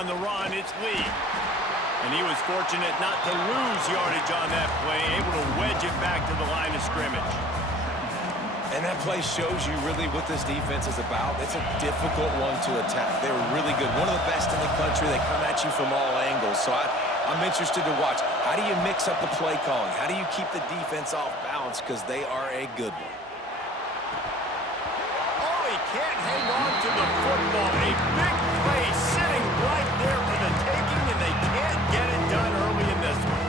On the run, it's Lee. And he was fortunate not to lose yardage on that play, able to wedge it back to the line of scrimmage. And that play shows you really what this defense is about. It's a difficult one to attack. They're really good. One of the best in the country. They come at you from all angles. So I'm interested to watch. How do you mix up the play calling? How do you keep the defense off balance? Because they are a good one. Oh, he can't hang on to the football. A big play sitting right there for the taking, and they can't get it done early in this one.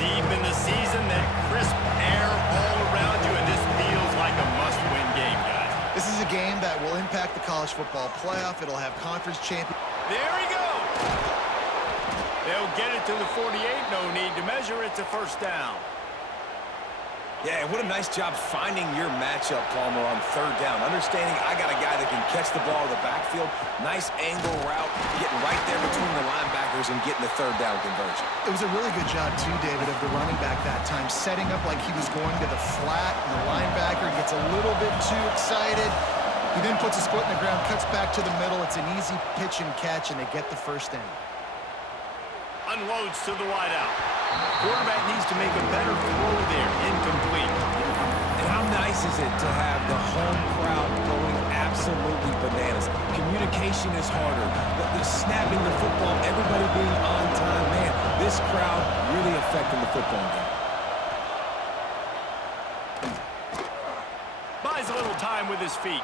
Deep in the season, that crisp air all around you, and this feels like a must-win game, guys. This is a game that will impact the college football playoff. It'll have conference champions. There he goes. They'll get it to the 48. No need to measure. It's a first down. Yeah, what a nice job finding your matchup, Palmer, on third down. Understanding I got a guy that can catch the ball in the backfield. Nice angle route, getting right there between the linebackers and getting the third down conversion. It was a really good job, too, David, of the running back that time, setting up like he was going to the flat, and the linebacker gets a little bit too excited. He then puts his foot in the ground, cuts back to the middle. It's an easy pitch and catch, and they get the first down. Unloads to the wideout. Quarterback needs to make a better throw there. Incomplete. And how nice is it to have the home crowd going absolutely bananas? Communication is harder. The snapping the football, everybody being on time. Man, this crowd really affecting the football game. Buys a little time with his feet.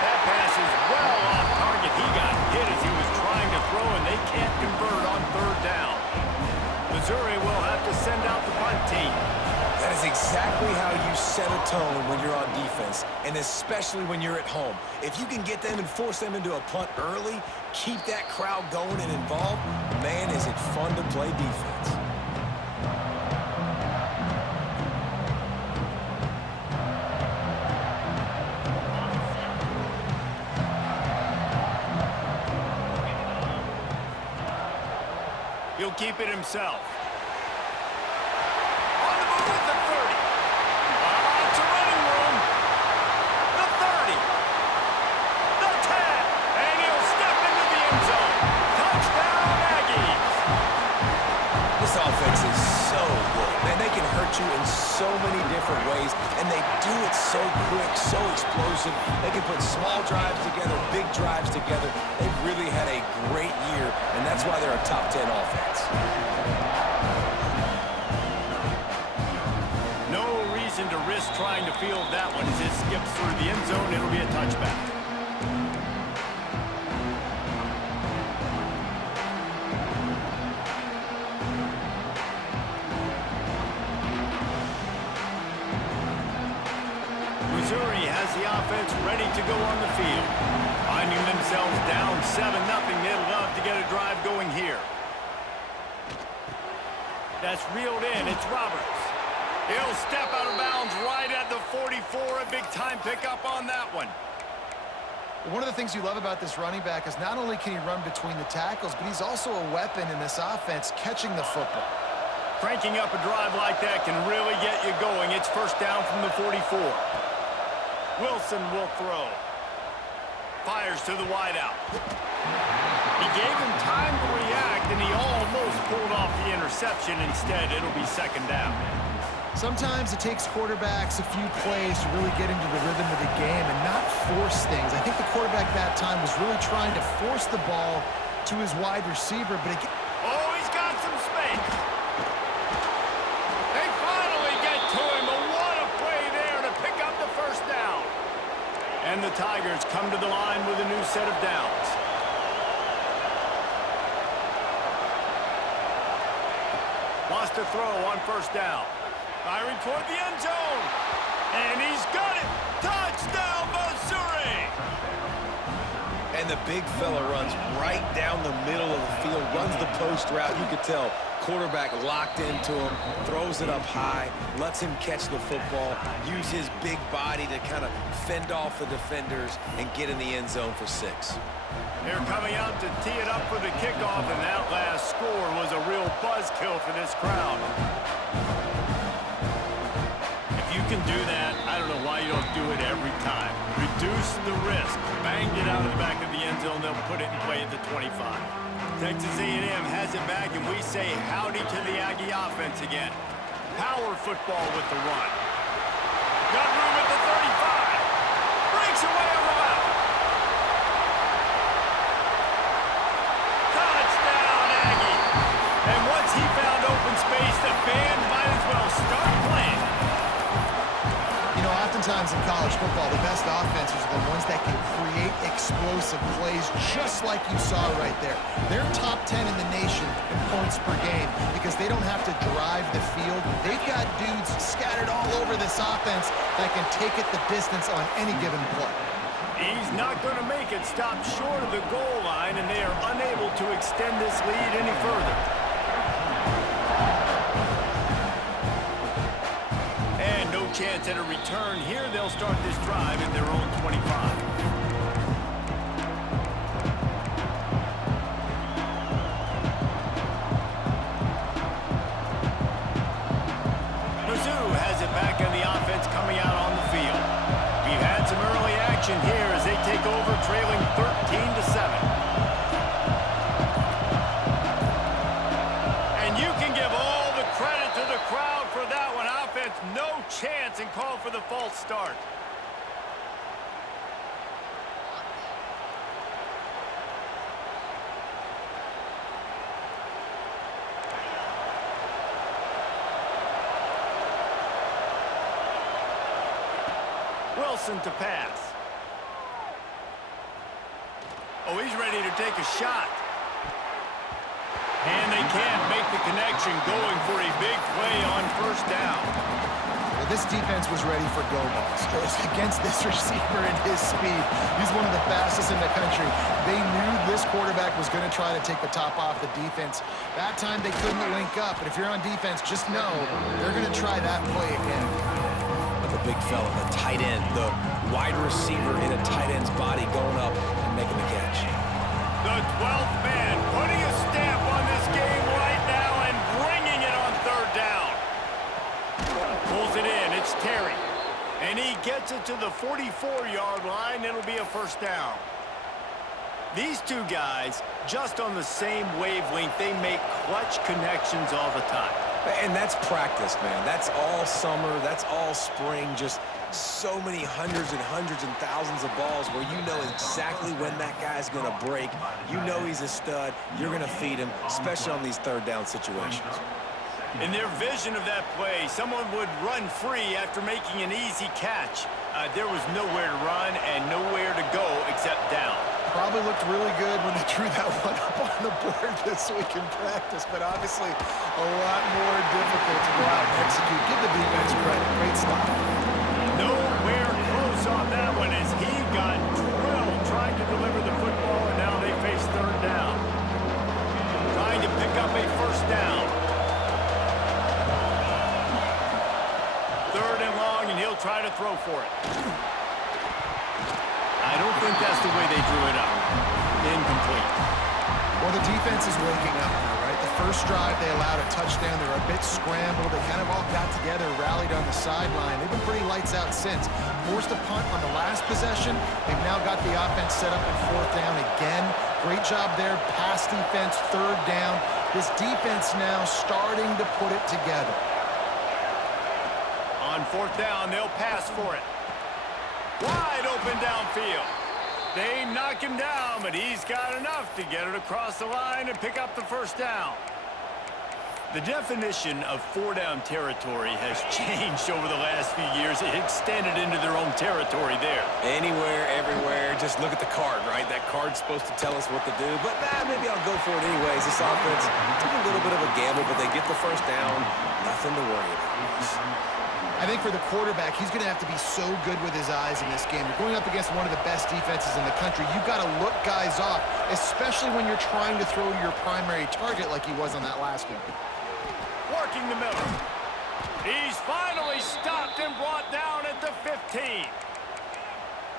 That pass is well off target. He got hit as he was trying to throw, and they can't convert on third down. Missouri will have to send out the punt team. That is exactly how you set a tone when you're on defense, and especially when you're at home. If you can get them and force them into a punt early, keep that crowd going and involved, man, is it fun to play defense. He'll keep it himself. On the move at the 30. It's a running room. The 30. The 10. And he'll step into the end zone. Touchdown, Aggies. This offense is so good. Man, they can hurt you in so many different ways, and they do it so quick, so explosive. They can put small drives together, big drives together. They've really had a great year, and that's why they're a top 10 offense. No reason to risk trying to field that one. As it skips through the end zone, it'll be a touchback. Missouri has the offense ready to go on the field. Finding themselves down 7-0, they'd love to get a drive going here. That's reeled in. It's Roberts. He'll step out of bounds right at the 44. A big-time pickup on that one. One of the things you love about this running back is not only can he run between the tackles, but he's also a weapon in this offense, catching the football. Cranking up a drive like that can really get you going. It's first down from the 44. Wilson will throw. Fires to the wideout. He gave him time to react, and he almost pulled off the interception. Instead, it'll be second down. Sometimes it takes quarterbacks a few plays to really get into the rhythm of the game and not force things. I think the quarterback that time was really trying to force the ball to his wide receiver, but it... Oh, he's got some space. They finally get to him, but what a play there to pick up the first down. And the Tigers come to the line with a new set of downs. Wants to throw on first down. Firing toward the end zone. And he's got it. Touchdown, Missouri. And the big fella runs right down the middle of the field, runs the post route. You could tell quarterback locked into him, throws it up high, lets him catch the football, use his big body to kind of fend off the defenders and get in the end zone for 6. They're coming out to tee it up for the kickoff, and that last score was a real buzzkill for this crowd. If you can do that, I don't know why you don't do it every time. Reduce the risk. Banged it out of the back of the end zone. They'll put it in play at the 25. Texas A&M has it back, and we say howdy to the Aggie offense again. Power football with the run. Got room at the 35. Breaks away on the left. Touchdown, Aggie. And once he found open space, the band might as well start playing. You know, oftentimes in college football, the best offenses are the ones that can create explosive plays, just like you saw right there. They're top 10 in the nation in points per game because they don't have to drive the field. They've got dudes scattered all over this offense that can take it the distance on any given play. He's not going to make it stop short of the goal line, and they are unable to extend this lead any further. And no chance at a return here. They'll start this drive at their own 25. Mizzou has it back on the offense coming out on the field. We've had some early action here as they take over trailing 13-7. And you can give all the credit to the crowd for that one. Offense, no chance, and call for the false start. Wilson to pass. Oh, he's ready to take a shot. And they can't make the connection, going for a big play on first down. Well, this defense was ready for go balls. Against this receiver and his speed, he's one of the fastest in the country. They knew this quarterback was going to try to take the top off the defense. That time they couldn't link up, but if you're on defense, just know they're going to try that play again. The big fella, the tight end, the wide receiver in a tight end's body going up and making the catch. The 12th man putting a stamp on this game right now and bringing it on third down. Pulls it in. It's Terry. And he gets it to the 44-yard line. It'll be a first down. These two guys, just on the same wavelength, they make clutch connections all the time. And that's practice, man. That's all summer. That's all spring. Just so many hundreds and thousands of balls where you know exactly when that guy's going to break. You know he's a stud. You're going to feed him, especially on these third down situations. In their vision of that play, someone would run free after making an easy catch. There was nowhere to run and nowhere to go except down. Probably looked really good when they drew that one up on the board this week in practice, but obviously a lot more difficult to go out and execute. Give the defense credit. Great stop. Nowhere close on that one as he got drilled trying to deliver the football, and now they face third down. Trying to pick up a first down. Third and long, and he'll try to throw for it. I don't think that's the way they drew it up. Incomplete. Well, the defense is waking up now, right? The first drive, they allowed a touchdown. They were a bit scrambled. They kind of all got together, rallied on the sideline. They've been pretty lights out since. Forced a punt on the last possession. They've now got the offense set up in fourth down again. Great job there. Pass defense, third down. This defense now starting to put it together. On fourth down, they'll pass for it. Wide open downfield. They knock him down, but he's got enough to get it across the line and pick up the first down. The definition of four-down territory has changed over the last few years. It extended into their own territory there. Anywhere, everywhere, just look at the card, right? That card's supposed to tell us what to do, but maybe I'll go for it anyways. This offense took a little bit of a gamble, but they get the first down. Nothing to worry about. I think for the quarterback, he's going to have to be so good with his eyes in this game. You're going up against one of the best defenses in the country. You've got to look guys off, especially when you're trying to throw to your primary target like he was on that last one. Working the middle. He's finally stopped and brought down at the 15.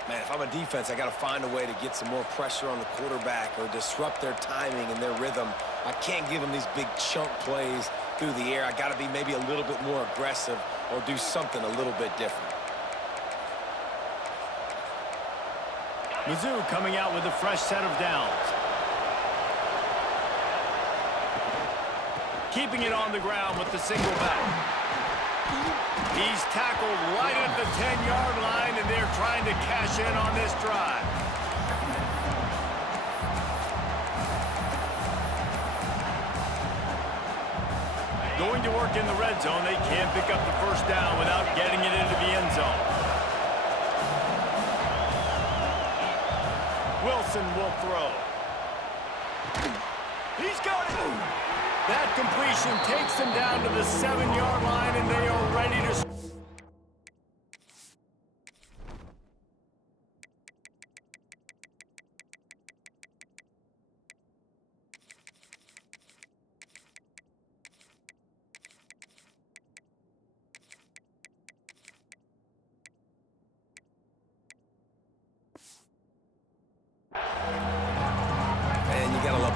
Man, if I'm a defense, I got to find a way to get some more pressure on the quarterback or disrupt their timing and their rhythm. I can't give them these big chunk plays through the air. I got to be maybe a little bit more aggressive or do something a little bit different. Mizzou coming out with a fresh set of downs. Keeping it on the ground with the single back. He's tackled right at the 10-yard line, and they're trying to cash in on this drive. Going to work in the red zone. They can't pick up the first down without getting it into the end zone. Wilson will throw. He's got it. That completion takes them down to the 7-yard line, and they are ready to...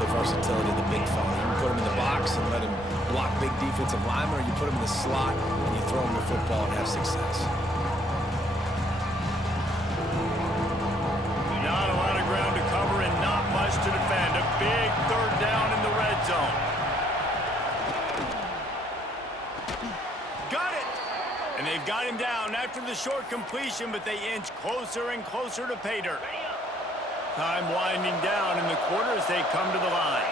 Versatility of the big fella. You can put him in the box and let him block big defensive linemen, or you put him in the slot and you throw him the football and have success. Not a lot of ground to cover and not much to defend. A big third down in the red zone. Got it! And they've got him down after the short completion, but they inch closer and closer to pay dirt. Time winding down in the quarter as they come to the line.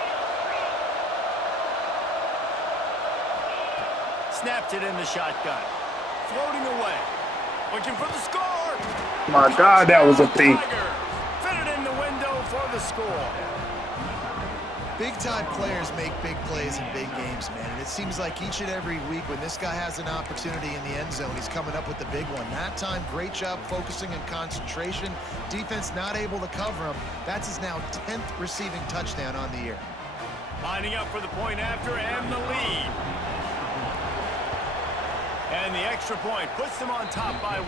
Snapped it in the shotgun. Floating away. Looking for the score. My God, that was a thief. Fit it in the window for the score. Big-time players make big plays in big games, man. And it seems like each and every week when this guy has an opportunity in the end zone, he's coming up with the big one. That time, great job focusing and concentration. Defense not able to cover him. That's his now 10th receiving touchdown on the year. Lining up for the point after and the lead. And the extra point puts them on top by 1.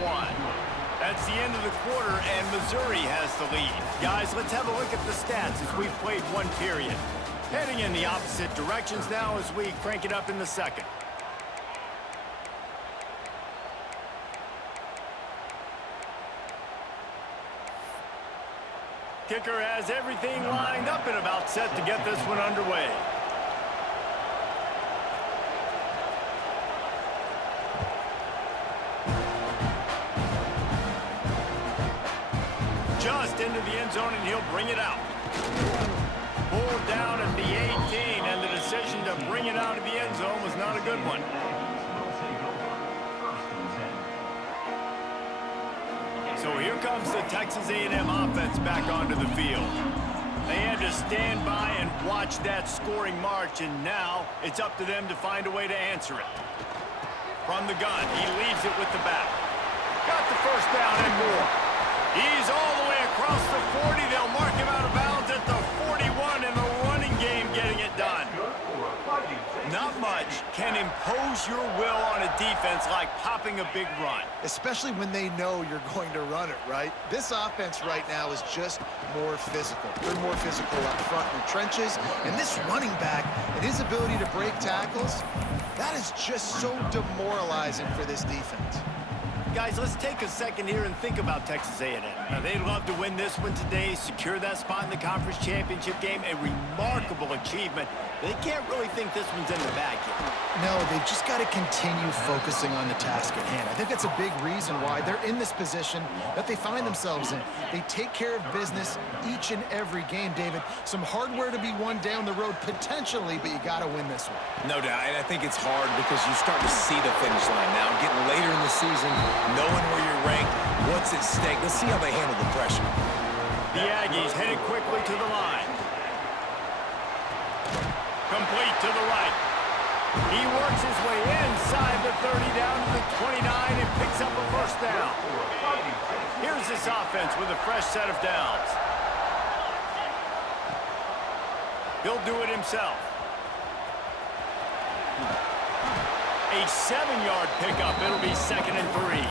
That's the end of the quarter, and Missouri has the lead. Guys, let's have a look at the stats as we've played one period. Heading in the opposite directions now as we crank it up in the second. Kicker has everything lined up and about set to get this one underway. Just into the end zone, and he'll bring it out. Pulled down at the 18, and the decision to bring it out of the end zone was not a good one. So here comes the Texas A&M offense back onto the field. They had to stand by and watch that scoring march, and now it's up to them to find a way to answer it. From the gun, he leaves it with the back. Got the first down and more. He's all the way across the 40. They'll mark him out of bounds at the 41, and the running game getting it done. Not much can impose your will on a defense like popping a big run. Especially when they know you're going to run it, right? This offense right now is just more physical. They're more physical up front in the trenches, and this running back and his ability to break tackles, that is just so demoralizing for this defense. Guys, let's take a second here and think about Texas A&M. Now, they'd love to win this one today, secure that spot in the conference championship game, a remarkable achievement. They can't really think this one's in the bag yet. No, they've just got to continue focusing on the task at hand. I think that's a big reason why they're in this position that they find themselves in. They take care of business each and every game, David. Some hardware to be won down the road potentially, but you got to win this one. No doubt, and I think it's hard because you start to see the finish line now. Getting later in the season, knowing where you're ranked, what's at stake. Let's see how they handle the pressure. The Aggies headed quickly to the line. Complete to the right. He works his way inside the 30 down to the 29 and picks up a first down. Here's this offense with a fresh set of downs. He'll do it himself. A 7-yard pickup. It'll be 2nd and 3.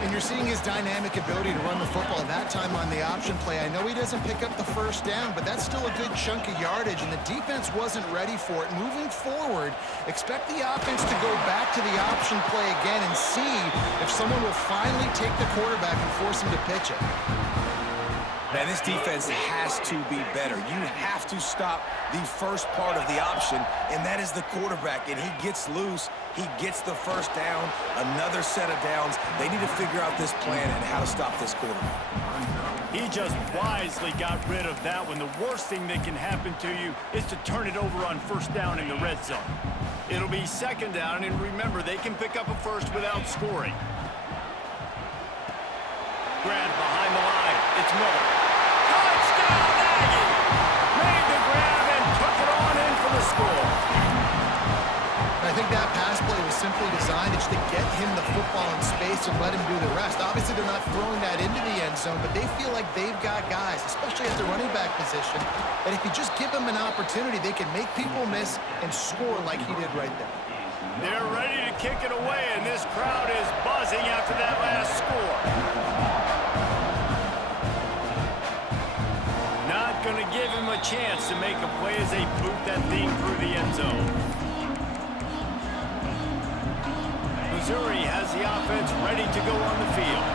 And you're seeing his dynamic ability to run the football, that time on the option play. I know he doesn't pick up the first down, but that's still a good chunk of yardage, and the defense wasn't ready for it. Moving forward, expect the offense to go back to the option play again and see if someone will finally take the quarterback and force him to pitch it. Man, this defense has to be better. You have to stop the first part of the option, and that is the quarterback. And he gets loose. He gets the first down, another set of downs. They need to figure out this plan and how to stop this quarterback. He just wisely got rid of that one. The worst thing that can happen to you is to turn it over on first down in the red zone. It'll be second down, and remember, they can pick up a first without scoring. Grab behind the line. It's Miller. Touchdown, Aggie! Made the grab and took it on in for the score. I think that pass play was simply designed just to get him the football in space and let him do the rest. Obviously, they're not throwing that into the end zone, but they feel like they've got guys, especially at the running back position, that if you just give them an opportunity, they can make people miss and score like he did right there. They're ready to kick it away, and this crowd is buzzing after that last score. Not going to give him a chance to make a play as they boot that thing through the end zone. Missouri has the offense ready to go on the field.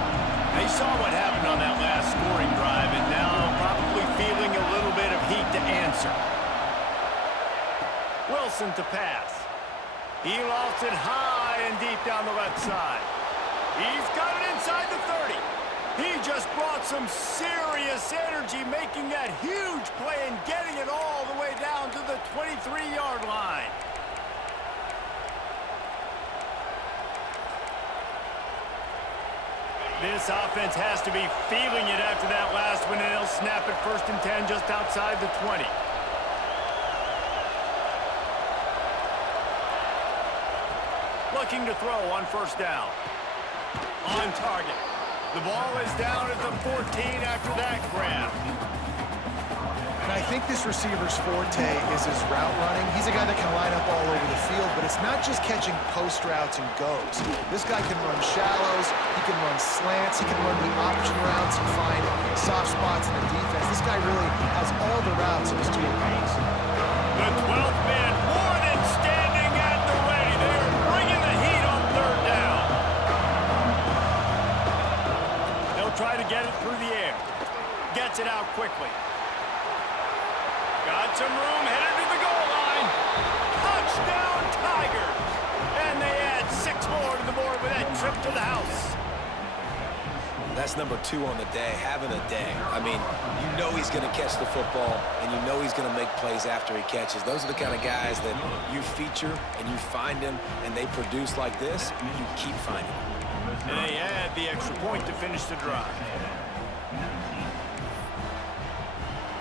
They saw what happened on that last scoring drive, and now probably feeling a little bit of heat to answer. Wilson to pass. He lofts it high and deep down the left side. He's got it inside the 30. He just brought some serious energy, making that huge play and getting it all the way down to the 23-yard line. This offense has to be feeling it after that last one, and they'll snap it 1st and 10 just outside the 20. Looking to throw on first down. On target. The ball is down at the 14 after that grab. And I think this receiver's forte is his route running. He's a guy that can line up all over the field, but it's not just catching post routes and goes. This guy can run shallows, he can run slants, he can run the option routes and find soft spots in the defense. This guy really has all the routes in his toolbox. The 12th man more than standing at the ready. They are bringing the heat on 3rd down. They'll try to get it through the air. Gets it out quickly. Got some room, headed to the goal line. Touchdown, Tigers! And they add 6 more to the board with that trip to the house. That's number 2 on the day, having a day. I mean, you know he's going to catch the football, and you know he's going to make plays after he catches. Those are the kind of guys that you feature, and you find them, and they produce like this, you keep finding them. And they add the extra point to finish the drive.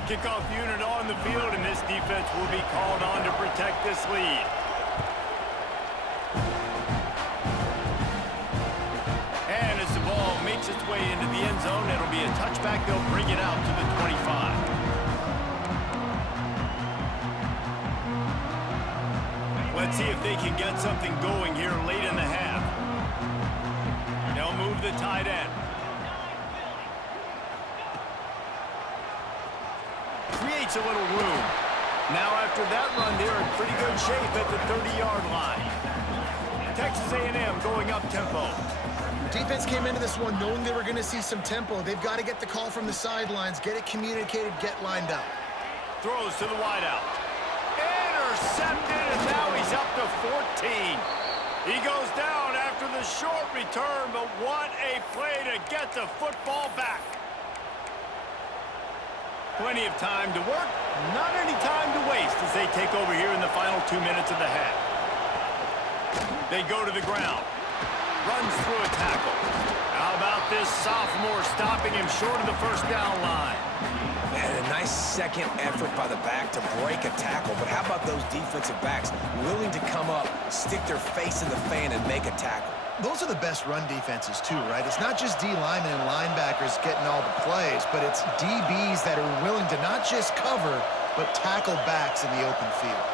Kickoff unit on the field, and this defense will be called on to protect this lead. And as the ball makes its way into the end zone, it'll be a touchback. They'll bring it out to the 25. Let's see if they can get something going here late in the half. They'll move the tight end. Creates a little room. Now after that run, they're in pretty good shape at the 30-yard line. Texas A&M going up tempo. Defense came into this one knowing they were going to see some tempo. They've got to get the call from the sidelines, get it communicated, get lined up. Throws to the wideout. Intercepted, and now he's up to 14. He goes down after the short return, but what a play to get the football back. Plenty of time to work, not any time to waste as they take over here in the final 2 minutes of the half. They go to the ground. Runs through a tackle. How about this sophomore stopping him short of the first down line? Man, a nice second effort by the back to break a tackle, but how about those defensive backs willing to come up, stick their face in the fan, and make a tackle? Those are the best run defenses too, right? It's not just D linemen and linebackers getting all the plays, but it's DBs that are willing to not just cover, but tackle backs in the open field.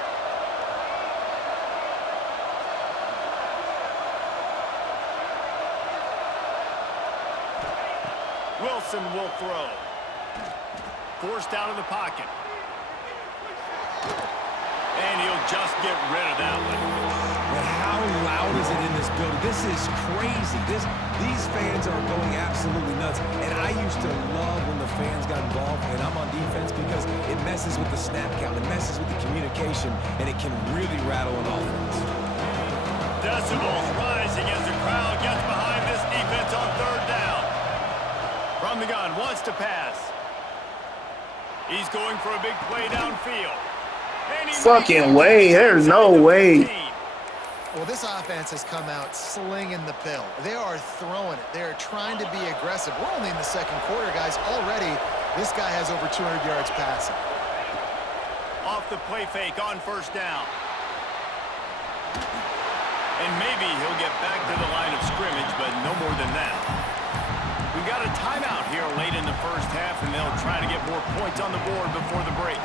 Wilson will throw. Forced out of the pocket. And he'll just get rid of that one. But how loud is it in this building? This is crazy. These fans are going absolutely nuts. And I used to love when the fans got involved, and I'm on defense because it messes with the snap count, it messes with the communication, and it can really rattle an offense. Decibels rising as the crowd gets behind this defense on third down. From the gun, wants to pass. He's going for a big play downfield. Fucking way. There's no way. Well, this offense has come out slinging the pill. They are throwing it. They are trying to be aggressive. We're only in the second quarter, guys. Already, this guy has over 200 yards passing. Off the play fake on first down. And maybe he'll get back to the line of scrimmage, but no more than that. We've got a timeout here late in the first half, and they'll try to get more points on the board before the break.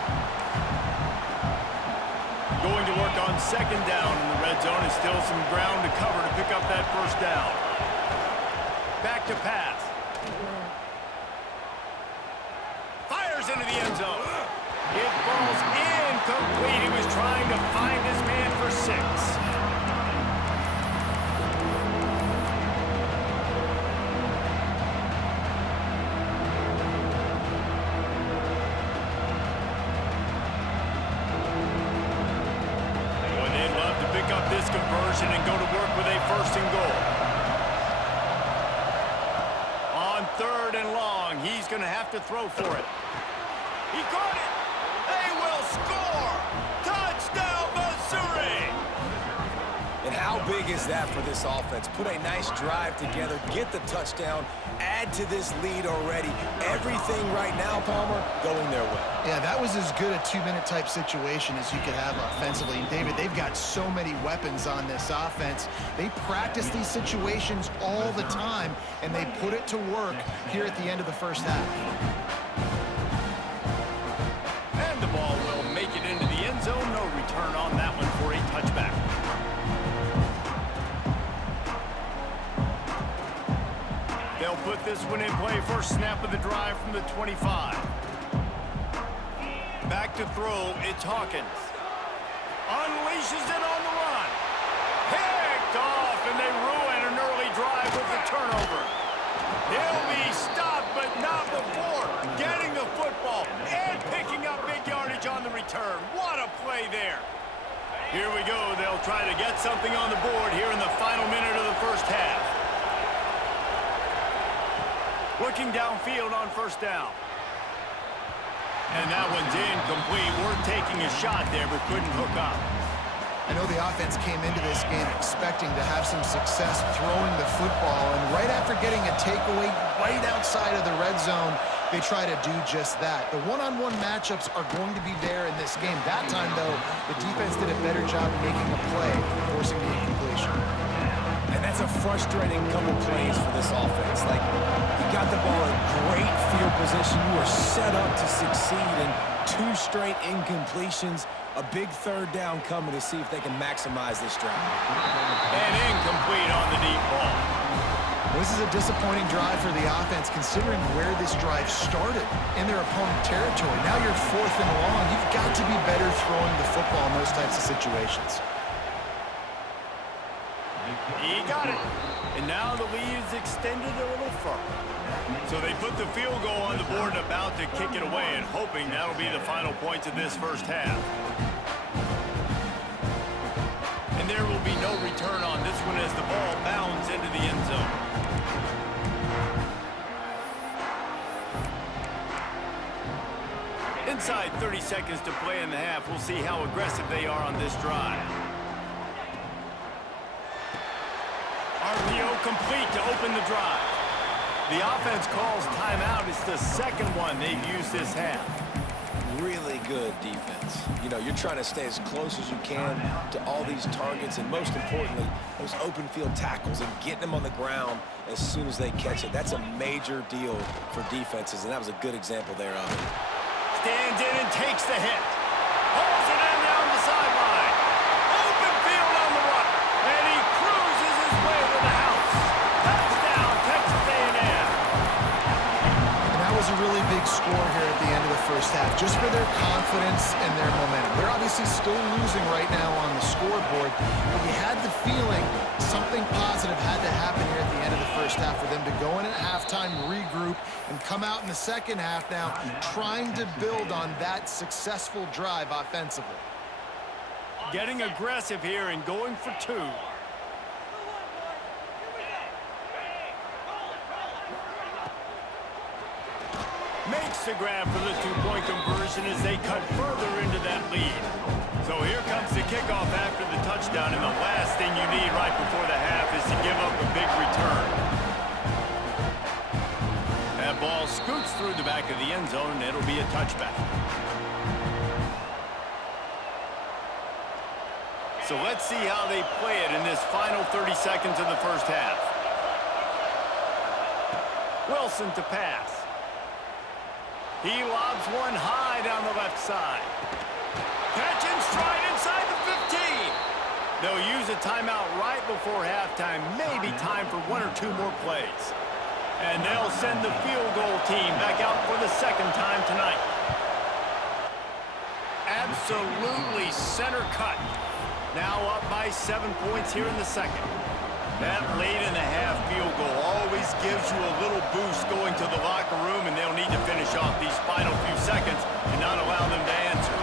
Going to work on second down in the red zone. Is still some ground to cover to pick up that first down. Back to pass. Fires into the end zone. It falls incomplete. He was trying to find his man for 6. This conversion and go to work with a first and goal. On third and long, he's going to have to throw for it. He caught it. They will score. Touchdown, Missouri. And how big is that for this offense? Put a nice drive together, get the touchdown, add to this lead already. Everything right now, Palmer, going their way. Yeah, that was as good a 2-minute type situation as you could have offensively. And David, they've got so many weapons on this offense. They practice these situations all the time, and they put it to work here at the end of the first half. And the ball will make it into the end zone. No return on that one for a touchback. They'll put this one in play. First snap of the drive from the 25. Back to throw, it's Hawkins. Unleashes it on the run. Picked off, and they ruin an early drive with the turnover. He'll be stopped, but not before getting the football and picking up big yardage on the return. What a play there. Here we go. They'll try to get something on the board here in the final minute of the first half. Looking downfield on first down. And that one's incomplete. Worth taking a shot there, but couldn't hook up. I know the offense came into this game expecting to have some success throwing the football, and right after getting a takeaway right outside of the red zone, they try to do just that. The one-on-one matchups are going to be there in this game. That time, though, the defense did a better job making a play, forcing the incompletion. And that's a frustrating couple plays for this offense. Like, you got the ball in great field position. You are set up to succeed, and 2 straight incompletions. A big third down coming to see if they can maximize this drive. And incomplete on the deep ball. This is a disappointing drive for the offense, considering where this drive started in their opponent territory. Now you're 4th and long. You've got to be better throwing the football in those types of situations. He got it. And now the lead is extended a little further. So they put the field goal on the board and about to kick it away, and hoping that'll be the final points of this first half. And there will be no return on this one as the ball bounds into the end zone. Inside 30 seconds to play in the half. We'll see how aggressive they are on this drive. RPO complete to open the drive. The offense calls timeout. It's the second one they've used this half. Really good defense. You know, you're trying to stay as close as you can to all these targets, and most importantly, those open field tackles and getting them on the ground as soon as they catch it. That's a major deal for defenses, and that was a good example there of it. Stands in and takes the hit. Holds it in down the sideline. Open field on the run. And he cruises his way to the house. Touchdown, Texas A&M. big score here at the end of the first half, just for their confidence and their momentum. They're obviously still losing right now on the scoreboard, but you had the feeling something positive had to happen here at the end of the first half for them to go in at halftime, regroup, and come out in the second half now trying to build on that successful drive offensively. Getting aggressive here and going for two. Makes the grab for the two-point conversion as they cut further into that lead. So here comes the kickoff after the touchdown, and the last thing you need right before the half is to give up a big return. That ball scoots through the back of the end zone, and it'll be a touchback. So let's see how they play it in this final 30 seconds of the first half. Wilson to pass. He lobs one high down the left side. Catch and stride inside the 15. They'll use a timeout right before halftime. Maybe time for one or two more plays. And they'll send the field goal team back out for the second time tonight. Absolutely center cut. Now up by 7 points here in the second. That late-in-the-half field goal always gives you a little boost going to the locker room, and they'll need to finish off these final few seconds and not allow them to answer.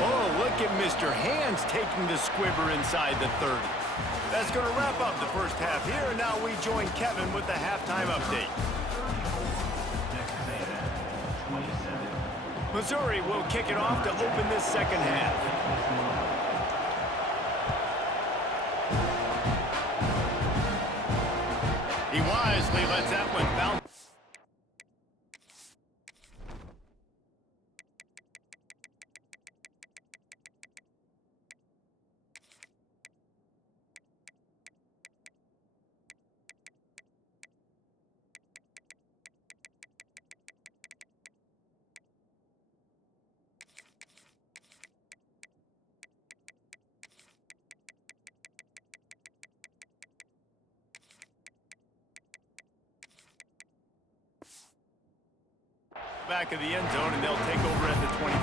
Oh, look at Mr. Hands taking the squibber inside the 30. That's going to wrap up the first half here, and now we join Kevin with the halftime update. Missouri will kick it off to open this second half. He wisely lets that one bounce. Back of the end zone, and they'll take over at the 25.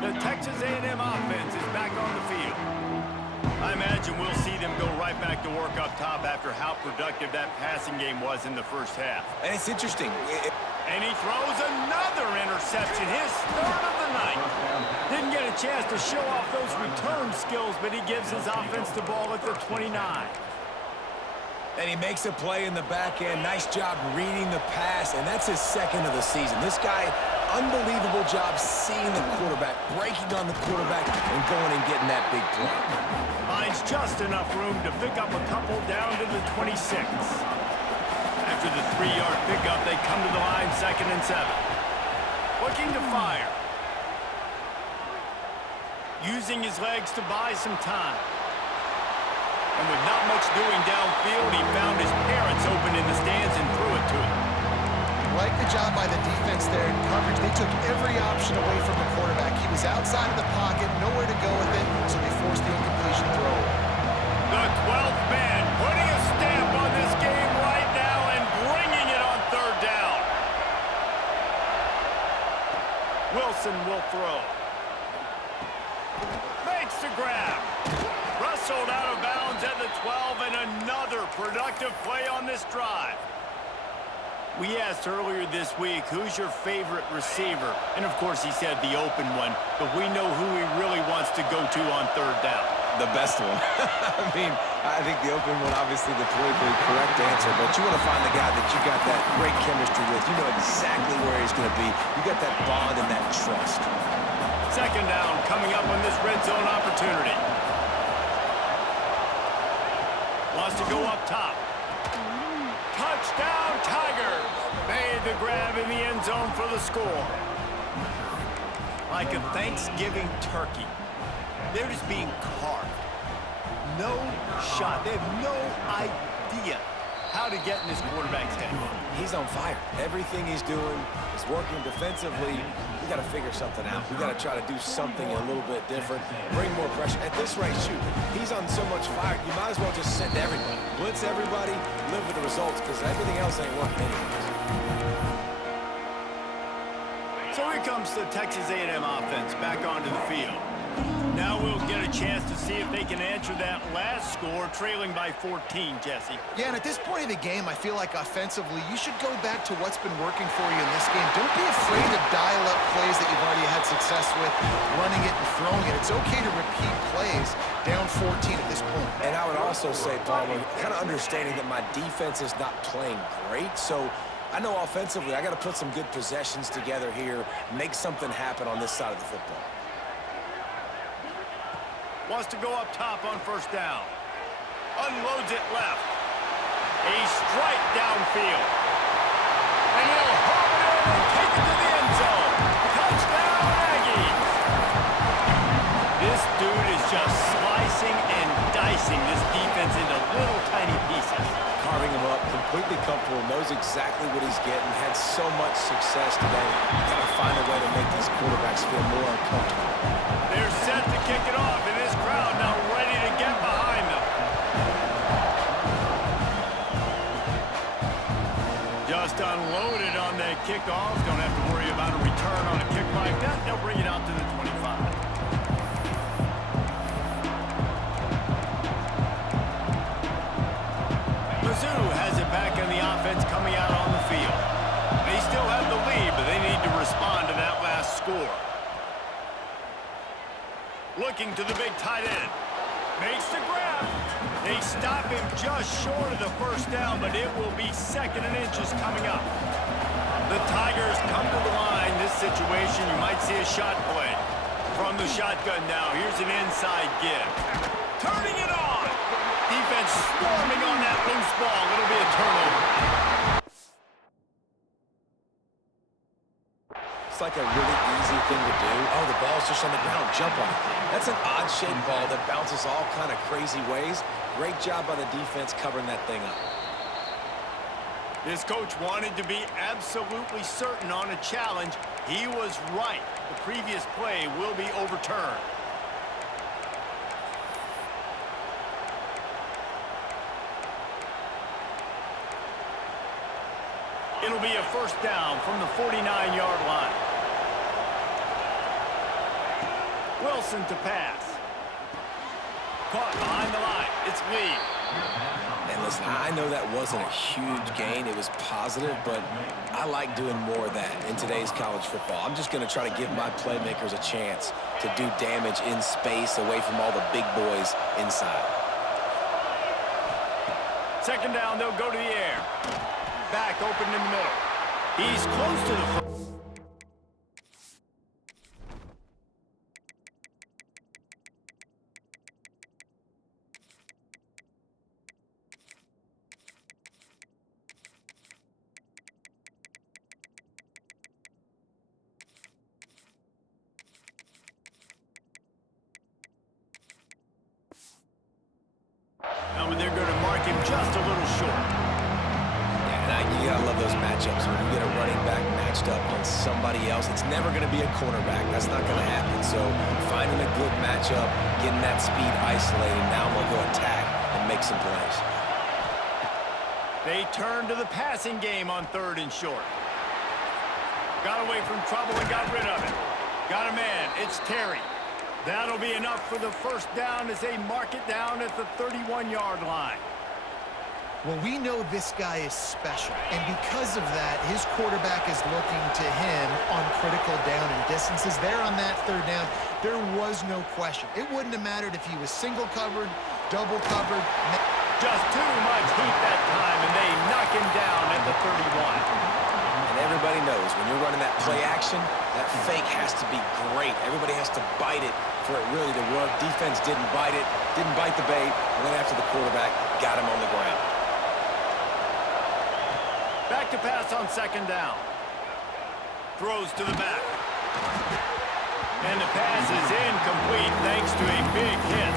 The Texas A&M offense is back on the field. I imagine we'll see them go right back to work up top after how productive that passing game was in the first half. And it's interesting. And he throws another interception, his third of the night. Didn't get a chance to show off those return skills, but he gives his offense the ball at the 29. And he makes a play in the back end. Nice job reading the pass, and that's his second of the season. This guy, unbelievable job seeing the quarterback, breaking on the quarterback, and going and getting that big play. Finds just enough room to pick up a couple down to the 26. After the 3-yard pickup, they come to the line 2nd and 7. Looking to fire. Using his legs to buy some time. And with not much doing downfield, he found his parents open in the stands and threw it to him. Like the job by the defense there in coverage. They took every option away from the quarterback. He was outside of the pocket, nowhere to go with it, so they forced the incompletion throw. The 12th man putting a stamp on this game right now and bringing it on 3rd down. Wilson will throw. Makes the grab. Wrestled out of bounds at the 12, and another productive play on this drive. We asked earlier this week, who's your favorite receiver? And of course he said the open one, but we know who he really wants to go to on 3rd down. The best one. I mean, I think the open one, obviously the politically correct answer, but you want to find the guy that you got that great chemistry with. You know exactly where he's going to be. You got that bond and that trust. 2nd down coming up on this red zone opportunity. Wants to go up top. Touchdown, Tigers! Made the grab in the end zone for the score. Like a Thanksgiving turkey. They're just being carved. No shot. They have no idea how to get in this quarterback's head. He's on fire. Everything he's doing is working defensively. We got to figure something out. We got to try to do something a little bit different, bring more pressure. At this rate, shoot, he's on so much fire, you might as well just send everybody. Blitz everybody, live with the results, because everything else ain't working anyways. So here comes the Texas A&M offense back onto the field. Now we'll get a chance to see if they can answer that last score, trailing by 14, Jesse. Yeah, and at this point of the game, I feel like offensively, you should go back to what's been working for you in this game. Don't be afraid to dial up plays that you've already had success with, running it and throwing it. It's okay to repeat plays down 14 at this point. And I would also say, Palmer, kind of understanding that my defense is not playing great, so I know offensively I got to put some good possessions together here, make something happen on this side of the football. Wants to go up top on first down. Unloads it left. A strike downfield. And he'll hop it over and take it to the end zone. Touchdown, Aggies. This dude is just slicing and dicing this defense into little tiny pieces. Carving him up, completely comfortable, knows exactly what he's getting, had so much success today. Got to find a way to make these quarterbacks feel more uncomfortable. They're set to kick it off, and this crowd now ready to get behind them. Just unloaded on that kickoff. Don't have to worry about a return on a kick like that. They'll bring it out to the 25. Mizzou has it back in the offense coming out on the field. They still have the lead, but they need to respond to that last score. Looking to the big tight end. Makes the grab. They stop him just short of the first down, but it will be 2nd and inches coming up. The Tigers come to the line. This situation, you might see a shot play. From the shotgun now, here's an inside give. Turning it on. Defense swarming on that loose ball. It'll be a turnover. It's like a really easy thing to do. Oh, the ball's just on the ground. Jump on it. That's an odd-shaped ball that bounces all kind of crazy ways. Great job by the defense covering that thing up. This coach wanted to be absolutely certain on a challenge. He was right. The previous play will be overturned. It'll be a first down from the 49-yard line. Wilson to pass. Caught behind the line. It's Lee. And listen, I know that wasn't a huge gain. It was positive, but I like doing more of that in today's college football. I'm just going to try to give my playmakers a chance to do damage in space away from all the big boys inside. 2nd down, they'll go to the air. Back open in the middle. He's close to the front. Now they're going to mark him just a little short. You gotta love those matchups when you get a running back matched up on somebody else. It's never going to be a cornerback. That's not going to happen. So finding a good matchup, getting that speed isolated, now I'm going to go attack and make some plays. They turn to the passing game on 3rd and short. Got away from trouble and got rid of it. Got a man. It's Terry. That'll be enough for the first down as they mark it down at the 31-yard line. Well, we know this guy is special, and because of that, his quarterback is looking to him on critical down and distances. There on that 3rd down, there was no question. It wouldn't have mattered if he was single covered, double covered. Just too much heat that time, and they knock him down at the 31. And everybody knows when you're running that play action, that fake has to be great. Everybody has to bite it for it really to work. Defense didn't bite it, didn't bite the bait, went after the quarterback, got him on the ground. Back to pass on 2nd down. Throws to the back. And the pass is incomplete thanks to a big hit.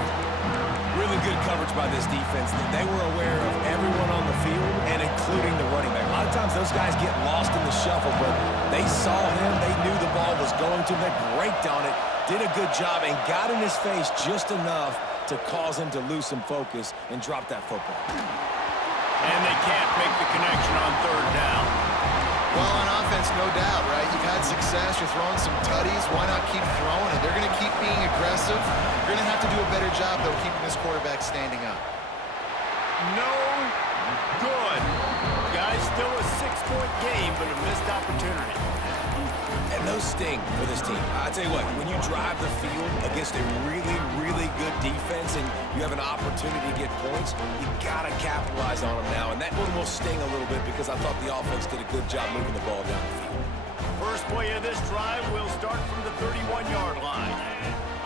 Really good good coverage by this defense. They were aware of everyone on the field, and including the running back. A lot of times those guys get lost in the shuffle, but they saw him. They knew the ball was going to. They braked on it, did a good job, and got in his face just enough to cause him to lose some focus and drop that football. And they can't make the connection on third down. Well, on offense, no doubt, right? You've had success. You're throwing some tutties. Why not keep throwing it? They're going to keep being aggressive. You're going to have to do a better job, though, keeping this quarterback standing up. No good. Guys, still a 6-point game, but a missed opportunity. And those sting for this team. I tell you what, when you drive the field against a really, really good defense and you have an opportunity to get points, you got to capitalize on them now. And that one will sting a little bit because I thought the offense did a good job moving the ball down the field. First play of this drive will start from the 31-yard line.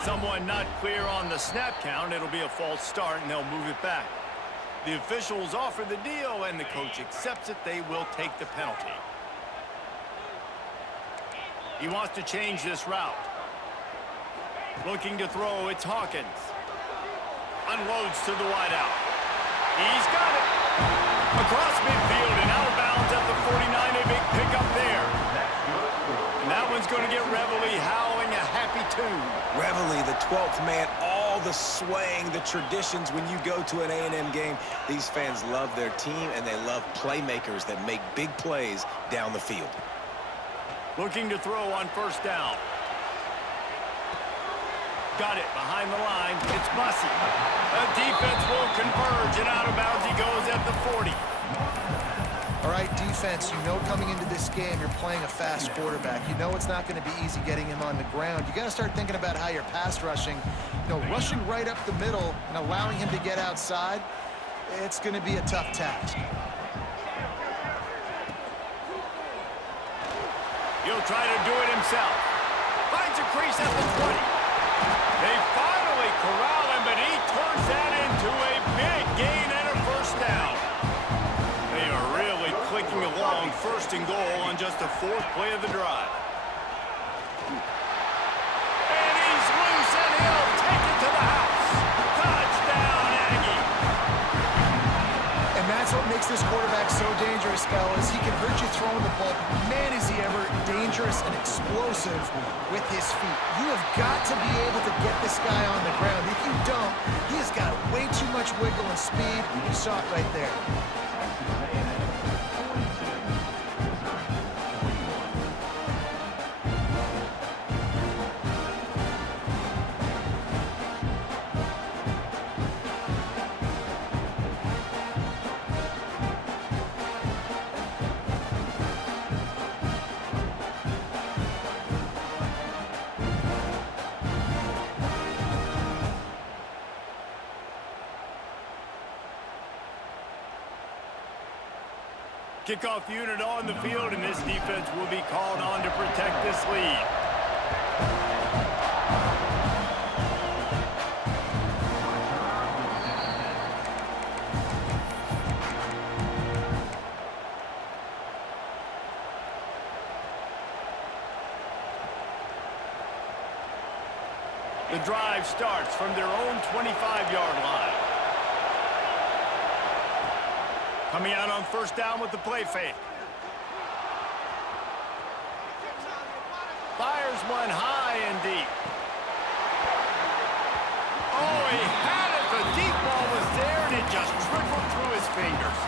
Someone not clear on the snap count. It'll be a false start, and they'll move it back. The officials offer the deal, and the coach accepts it. They will take the penalty. He wants to change this route. Looking to throw, it's Hawkins. Unloads to the wideout. He's got it. Across midfield and out of bounds at the 49. A big pickup there. And that one's going to get Reveille howling a happy tune. Reveille, the 12th man, all the swaying, the traditions when you go to an A&M game. These fans love their team, and they love playmakers that make big plays down the field. Looking to throw on first down. Got it behind the line. It's Bussey. The defense will converge, and out of bounds he goes at the 40. All right, defense, you know coming into this game you're playing a fast quarterback. You know it's not going to be easy getting him on the ground. You got to start thinking about how you're pass rushing. You know, rushing right up the middle and allowing him to get outside, it's going to be a tough task. He'll try to do it himself. Finds a crease at the 20. They finally corral him, but he turns that into a big gain and a first down. They are really clicking along, first and goal on just the 4th play of the drive. And he's loose, and he'll take it to the house. Touchdown, Aggie. And that's what makes this quarterback so dangerous, fellas. He can hurt you throwing the ball. Man, is he ever dangerous and explosive with his feet. You have got to be able to get this guy on the ground. If you don't, he has got way too much wiggle and speed. You saw it right there. Kickoff unit on the field, and this defense will be called on to protect this lead. The drive starts from their own 25-yard line. Coming out on first down with the play fake. Fires one high and deep. Oh, he had it. The deep ball was there, and it just trickled through his fingers.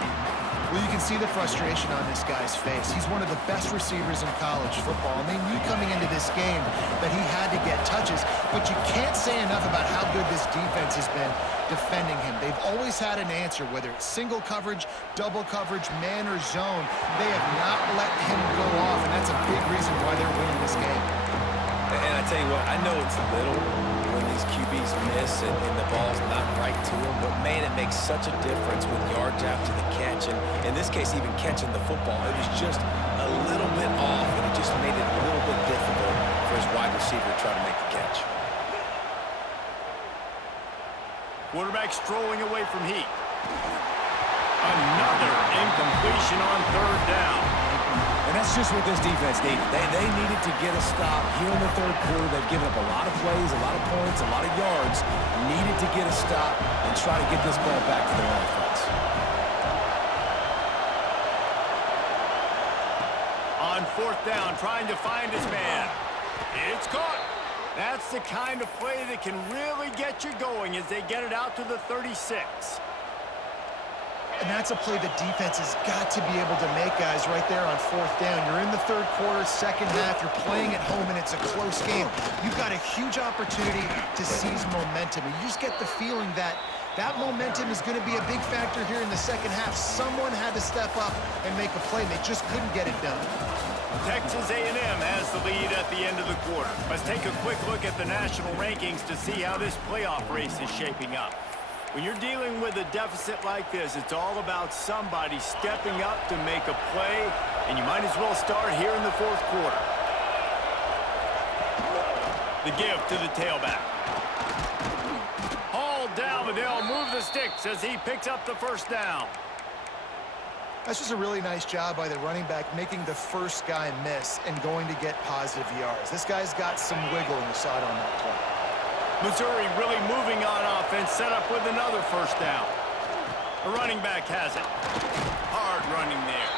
Well, you can see the frustration on this guy's face. He's one of the best receivers in college football. I mean, you coming into this game that he had to get touches, but you can't say enough about how good this defense has been defending him. They've always had an answer, whether it's single coverage, double coverage, man or zone. They have not let him go off, and that's a big reason why they're winning this game. And I tell you what, I know it's little when these QBs miss and the ball's not right to them, but man, it makes such a difference with yards after the catch. And in this case, even catching the football, it was just a little bit off, and it just made it a little bit difficult for his wide receiver to try to make the catch. Quarterback strolling away from Heat. Another incompletion on third down. And that's just what this defense needed. They needed to get a stop here in the third quarter. They've given up a lot of plays, a lot of points, a lot of yards. Needed to to get a stop and try to get this ball back to their offense. On fourth down, trying to find his man. It's caught. That's the kind of play that can really get you going as they get it out to the 36. And that's a play the defense has got to be able to make, guys, right there on fourth down. You're in the third quarter, second half. You're playing at home, and it's a close game. You've got a huge opportunity to seize momentum. And you just get the feeling that that momentum is going to be a big factor here in the second half. Someone had to step up and make a play, and they just couldn't get it done. Texas A&M has the lead at the end of the quarter. Let's take a quick look at the national rankings to see how this playoff race is shaping up. When you're dealing with a deficit like this, it's all about somebody stepping up to make a play, and you might as well start here in the fourth quarter. The give to the tailback. Hauled down, but they'll move the sticks as he picks up the first down. That's just a really nice job by the running back, making the first guy miss and going to get positive yards. This guy's got some wiggle, and you saw it on that play. Missouri really moving on offense, set up with another first down. The running back has it. Hard running there.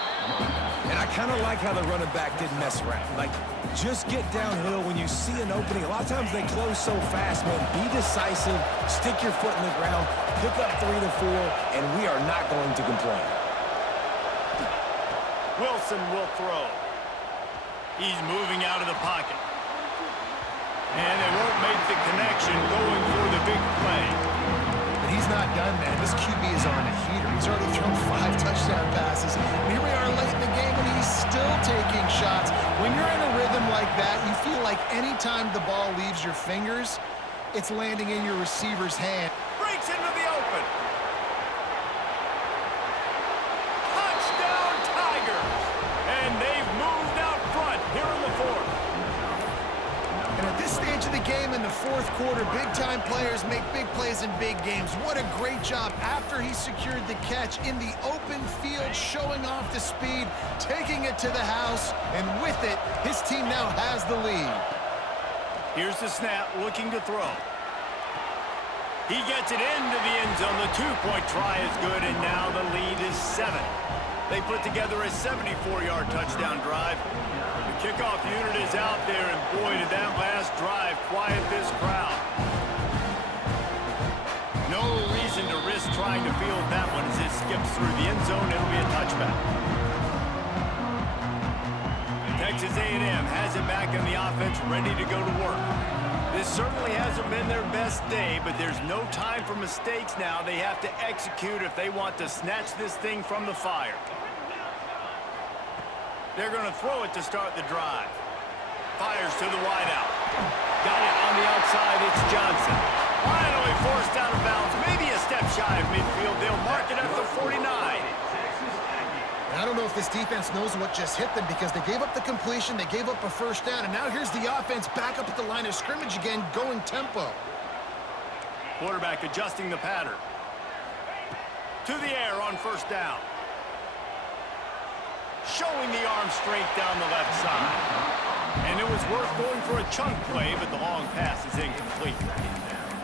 And I kind of like how the running back didn't mess around. Like, just get downhill when you see an opening. A lot of times they close so fast, man. Be decisive, stick your foot in the ground, pick up 3 to 4, and we are not going to complain. Wilson will throw. He's moving out of the pocket. And they won't make the connection going for the big play. But he's not done, man. This QB is on a heater. He's already thrown 5 touchdown passes. And here we are late in the game, and he's still taking shots. When you're in a rhythm like that, you feel like any time the ball leaves your fingers, it's landing in your receiver's hand. Breaks into the open. Touchdown, Tigers! And they've moved out front here in the fourth. And at this stage of the game in the fourth quarter, big-time players make big plays in big games. What a great job after he secured the catch in the open field, showing off the speed, taking it to the house, and with it, his team now has the lead. Here's the snap, looking to throw. He gets it into the end zone. The two-point try is good, and now the lead is 7. They put together a 74-yard touchdown drive. The kickoff unit is out there, and boy, did that last drive quiet this crowd. No reason to risk trying to field that one as it skips through the end zone. It'll be a touchback. Texas A&M has it back in the offense, ready to go to work. This certainly hasn't been their best day, but there's no time for mistakes now. They have to execute if they want to snatch this thing from the fire. They're going to throw it to start the drive. Fires to the wideout. Got it on the outside. It's Johnson. Finally forced out of bounds. Maybe a step shy of midfield. They'll mark it at the 49. And I don't know if this defense knows what just hit them because they gave up the completion, they gave up a first down, and now here's the offense back up at the line of scrimmage again, going tempo. Quarterback adjusting the pattern. To the air on first down. Showing the arm straight down the left side. And it was worth going for a chunk play, but the long pass is incomplete.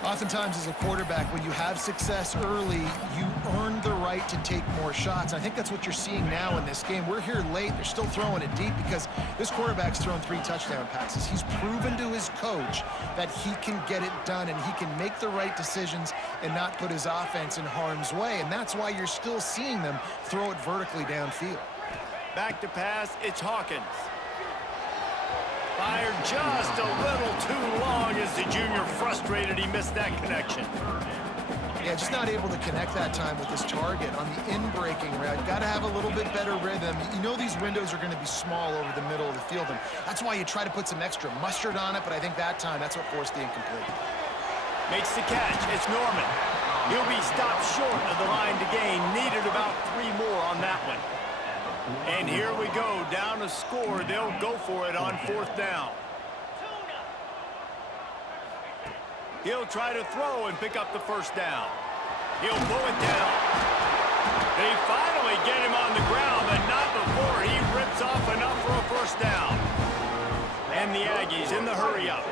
Oftentimes as a quarterback, when you have success early, you earn the right to take more shots. I think that's what you're seeing now in this game. We're here late. They're still throwing it deep because this quarterback's thrown 3 touchdown passes. He's proven to his coach that he can get it done and he can make the right decisions and not put his offense in harm's way. And that's why you're still seeing them throw it vertically downfield. Back to pass, it's Hawkins. Fired just a little too long as the junior frustrated. He missed that connection. Yeah, just not able to connect that time with his target on the in-breaking route. Got to have a little bit better rhythm. You know these windows are going to be small over the middle of the field, and that's why you try to put some extra mustard on it, but I think that time, that's what forced the incomplete. Makes the catch. It's Norman. He'll be stopped short of the line to gain. Needed about 3 more on that one. And here we go, down a score. They'll go for it on fourth down. He'll try to throw and pick up the first down. He'll pull it down. They finally get him on the ground, but not before he rips off enough for a first down. And the Aggies in the hurry-up.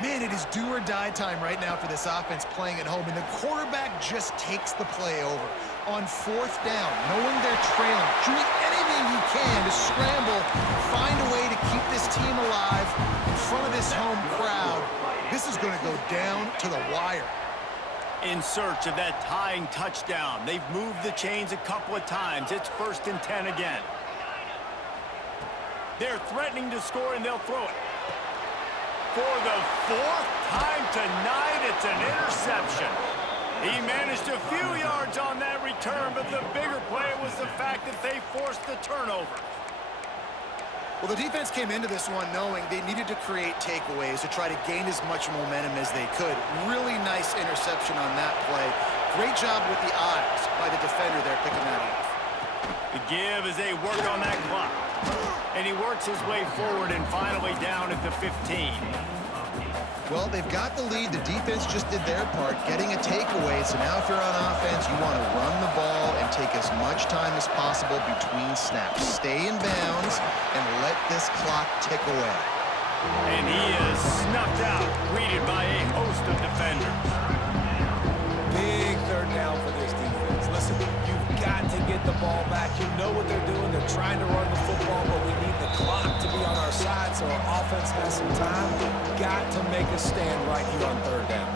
Man, it is do or die time right now for this offense playing at home, and the quarterback just takes the play over. On fourth down, knowing they're trailing, doing anything he can to scramble, find a way to keep this team alive in front of this home crowd. This is going to go down to the wire. In search of that tying touchdown. They've moved the chains a couple of times. It's 1st and 10 again. They're threatening to score, and they'll throw it. For the 4th time tonight, it's an interception. He managed a few yards on that return, but the bigger play was the fact that they forced the turnover. Well, the defense came into this one knowing they needed to create takeaways to try to gain as much momentum as they could. Really nice interception on that play. Great job with the eyes by the defender there picking that off. The give as they work on that clock. And he works his way forward and finally down at the 15. Well, they've got the lead. The defense just did their part, getting a takeaway. So now if you're on offense, you want to run the ball and take as much time as possible between snaps. Stay in bounds and let this clock tick away. And he is snuffed out, greeted by a host of defenders. Big 3rd down for this defense. Listen, you've got to get the ball back. You know what they're doing. They're trying to run the football, but we need the clock to be on our side so our offense has some time. We've got to make a stand right here on 3rd down.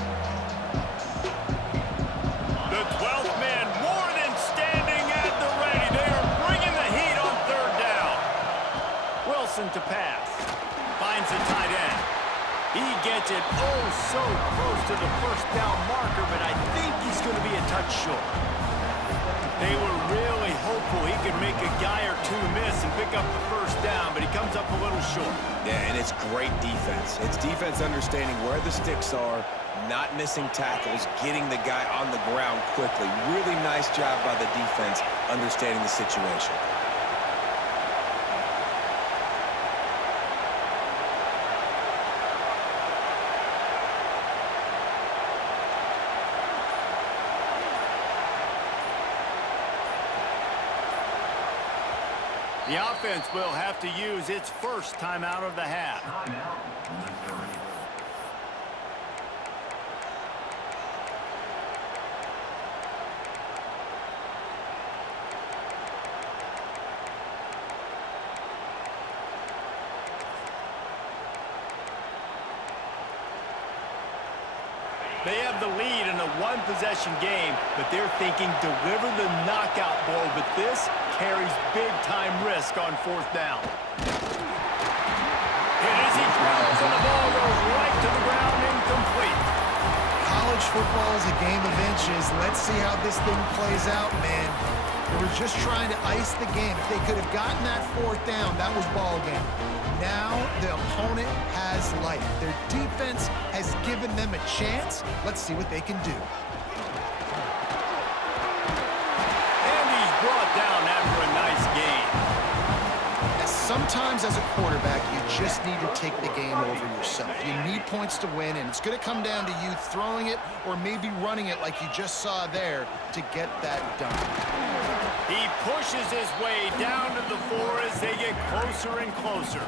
The 12th man more than standing at the ready. They are bringing the heat on 3rd down. Wilson to pass. Finds the tight end. He gets it so close to the 1st down marker, but I think he's going to be a touch short. They were really hopeful he could make a guy or two miss and pick up the 1st down, but he comes up a little short. Yeah, and it's great defense. It's defense understanding where the sticks are, not missing tackles, getting the guy on the ground quickly. Really nice job by the defense understanding the situation. The offense will have to use its 1st timeout of the half. They have the lead in a one-possession game, but they're thinking deliver the knockout blow, but this carries big-time risk on 4th down. And as he throws, and the ball goes right to the ground, incomplete. College football is a game of inches. Let's see how this thing plays out, man. They were just trying to ice the game. If they could have gotten that 4th down, that was ball game. Now the opponent has life. Their defense has given them a chance. Let's see what they can do. And he's brought down after a nice gain. Sometimes as a quarterback, you just need to take the game over yourself. You need points to win, and it's going to come down to you throwing it or maybe running it like you just saw there to get that done. He pushes his way down to the 4 as they get closer and closer.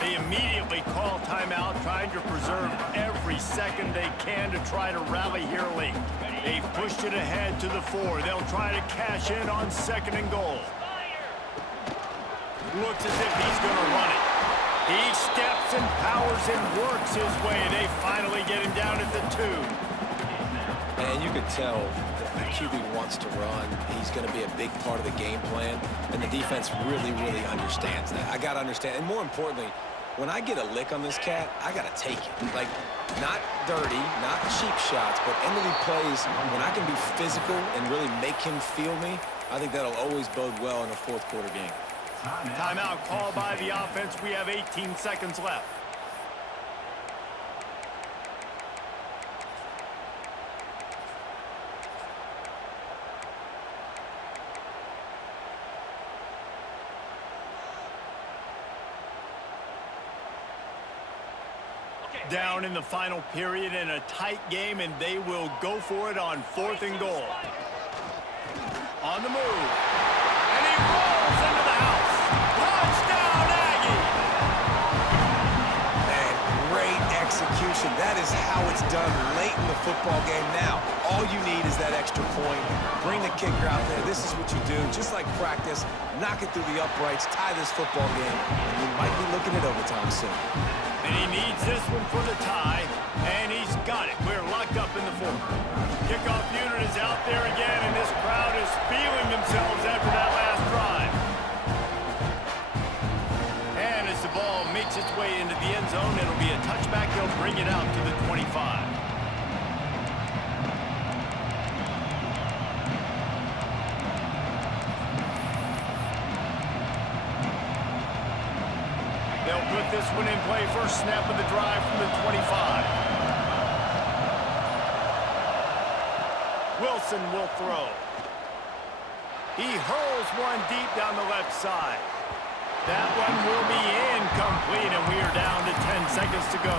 They immediately call timeout, trying to preserve every second they can to try to rally here late. They've pushed it ahead to the 4. They'll try to cash in on 2nd and goal. Looks as if he's going to run it. He steps and powers and works his way. They finally get him down at the 2. And you could tell the QB wants to run. He's going to be a big part of the game plan, and the defense really, really understands that. I got to understand, and more importantly, when I get a lick on this cat, I got to take it. Like, not dirty, not cheap shots, but end-of-the plays, when I can be physical and really make him feel me, I think that'll always bode well in a 4th quarter game. Timeout called by the offense. We have 18 seconds left. Down in the final period in a tight game, and they will go for it on 4th and goal. On the move. And he rolls into the house. Touchdown, Aggie! Man, great execution redemption. That is how it's done late in the football game now. All you need is that extra point. Bring the kicker out there. This is what you do. Just like practice, knock it through the uprights, tie this football game, and you might be looking at overtime soon. And he needs this one for the tie, and he's got it. We're locked up in the fourth. Kickoff unit is out there again, and this crowd is feeling themselves after that last drive. And as the ball makes its way into the end zone, it'll be a touchback. They'll bring it out to the 25. They'll put this one in play. First snap of the drive from the 25. Wilson will throw. He hurls one deep down the left side. That one will be incomplete, and we are down to 10 seconds to go.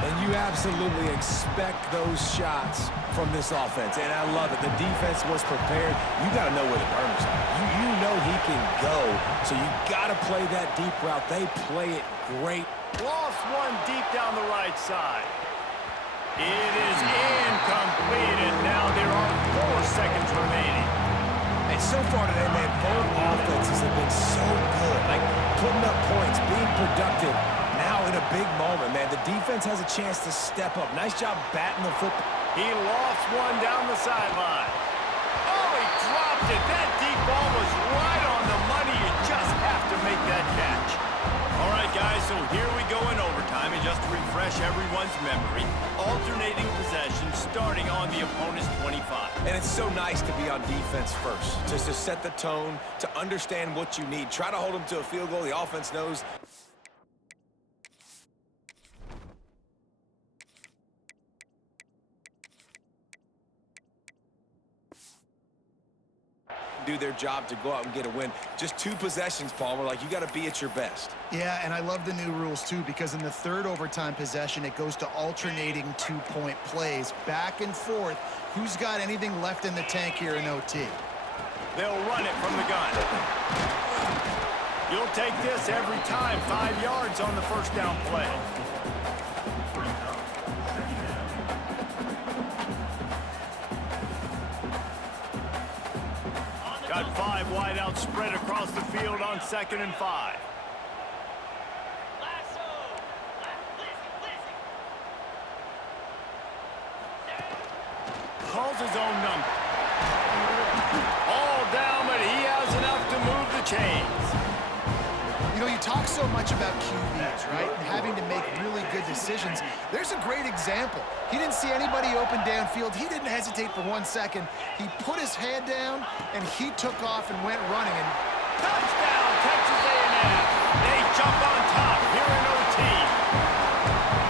And you absolutely expect those shots from this offense, and I love it. The defense was prepared. You got to know where the burners are. You know he can go, so you got to play that deep route. They play it great. Lost one deep down the right side. It is incomplete, and now there are 4 seconds remaining. And so far today, man, both offenses have been so good. Like, putting up points, being productive. Now in a big moment, man, the defense has a chance to step up. Nice job batting the football. He lost one down the sideline. Oh, he dropped it. That deep ball was right on the money. You just have to make that catch. All right, guys, so here we go in overtime. And just to refresh everyone's memory, alternating possessions starting on the opponent's 25. And it's so nice to be on defense first, just to set the tone, to understand what you need. Try to hold them to a field goal. The offense knows. Do their job to go out and get a win. Just 2 possessions, Palmer. Like, you got to be at your best. Yeah, and I love the new rules, too, because in the third overtime possession, it goes to alternating 2-point plays, back and forth. Who's got anything left in the tank here in OT? They'll run it from the gun. You'll take this every time. 5 yards on the first down play. Got 5 wideouts spread across the field on 2nd and 5. Calls his own number. All down, but he has enough to move the chains. You know, you talk so much about QBs, right? And having to make really good decisions. There's a great example. He didn't see anybody open downfield. He didn't hesitate for 1 second. He put his head down, and he took off and went running. And touchdown, Texas A&M. They jump on top here in OT.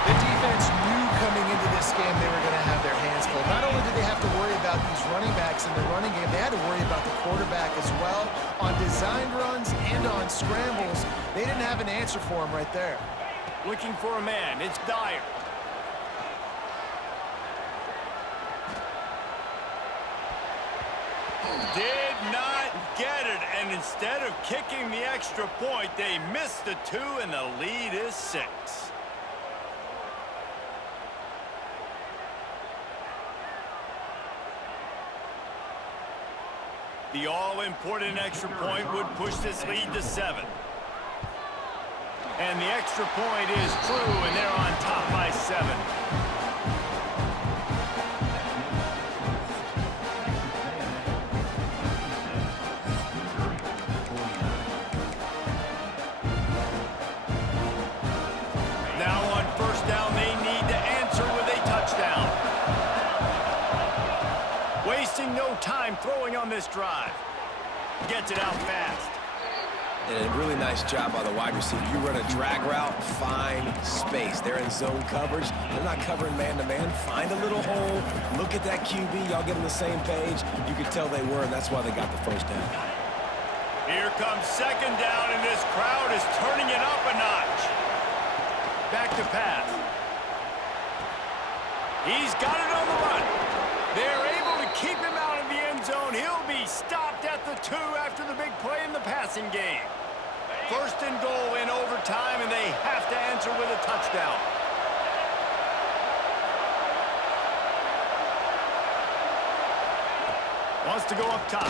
The defense knew coming into this game they were going to have their hands full. Not only did they have to worry about these running backs in the running game, they had to worry about the quarterback as well. On designed runs and on scrambles, they didn't have an answer for him right there. Looking for a man. It's Dyer. Did not get it, and instead of kicking the extra point, they missed the 2, and the lead is 6. The all-important extra point would push this lead to 7. And the extra point is true, and they're on top by 7. Now on first down, they need to answer with a touchdown. Wasting no time throwing on this drive. Gets it out fast. And a really nice job by the wide receiver. You run a drag route, find space. They're in zone coverage. They're not covering man-to-man. Find a little hole. Look at that QB. Y'all get on the same page. You could tell they were, and that's why they got the first down. Here comes 2nd down, and this crowd is turning it up a notch. Back to pass. He's got it on the run. They're able to keep him out of the end zone. He'll be stopped at the 2 after the big play in the passing game. 1st and goal in overtime, and they have to answer with a touchdown. Wants to go up top.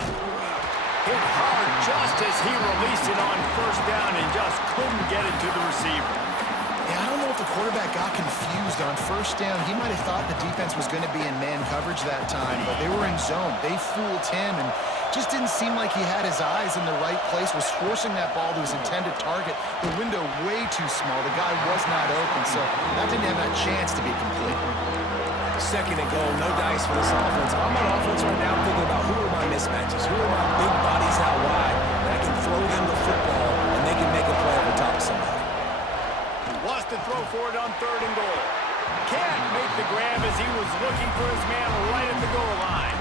Hit hard just as he released it on first down and just couldn't get it to the receiver. Yeah, I don't know if the quarterback got confused on first down. He might have thought the defense was going to be in man coverage that time, but they were in zone. They fooled him and just didn't seem like he had his eyes in the right place, was forcing that ball to his intended target. The window way too small. The guy was not open, so that didn't have that chance to be complete. Second and goal, no dice for this offense. I'm on offense right now thinking about who are my mismatches, who are my big bodies out wide, and I can throw them the football, and they can make a play over top of somebody. Wants to throw for it on third and goal. Can't make the grab as he was looking for his man right at the goal line.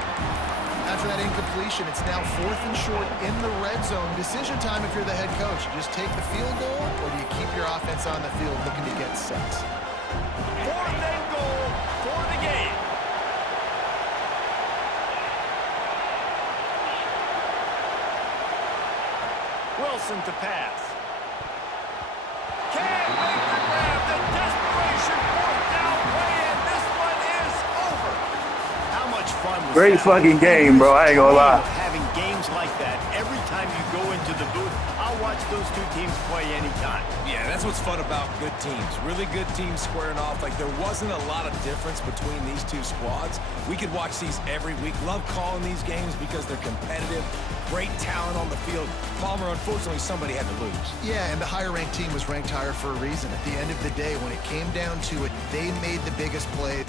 After that incompletion, it's now 4th and short in the red zone. Decision time if you're the head coach. You just take the field goal, or do you keep your offense on the field looking to get 6? 4th and goal for the game. Wilson to pass. Can't make the grab. The desperation 4th down play, and this one is over. How much fun was Great that? fucking game, bro. I ain't gonna lie. Having games like that every time you go into the booth, I'll watch those two teams play anytime. Yeah, that's what's fun about good teams. Really good teams squaring off. Like, there wasn't a lot of difference between these two squads. We could watch these every week. Love calling these games because they're competitive. Great talent on the field. Palmer, unfortunately, somebody had to lose. Yeah, and the higher-ranked team was ranked higher for a reason. At the end of the day, when it came down to it, they made the biggest play.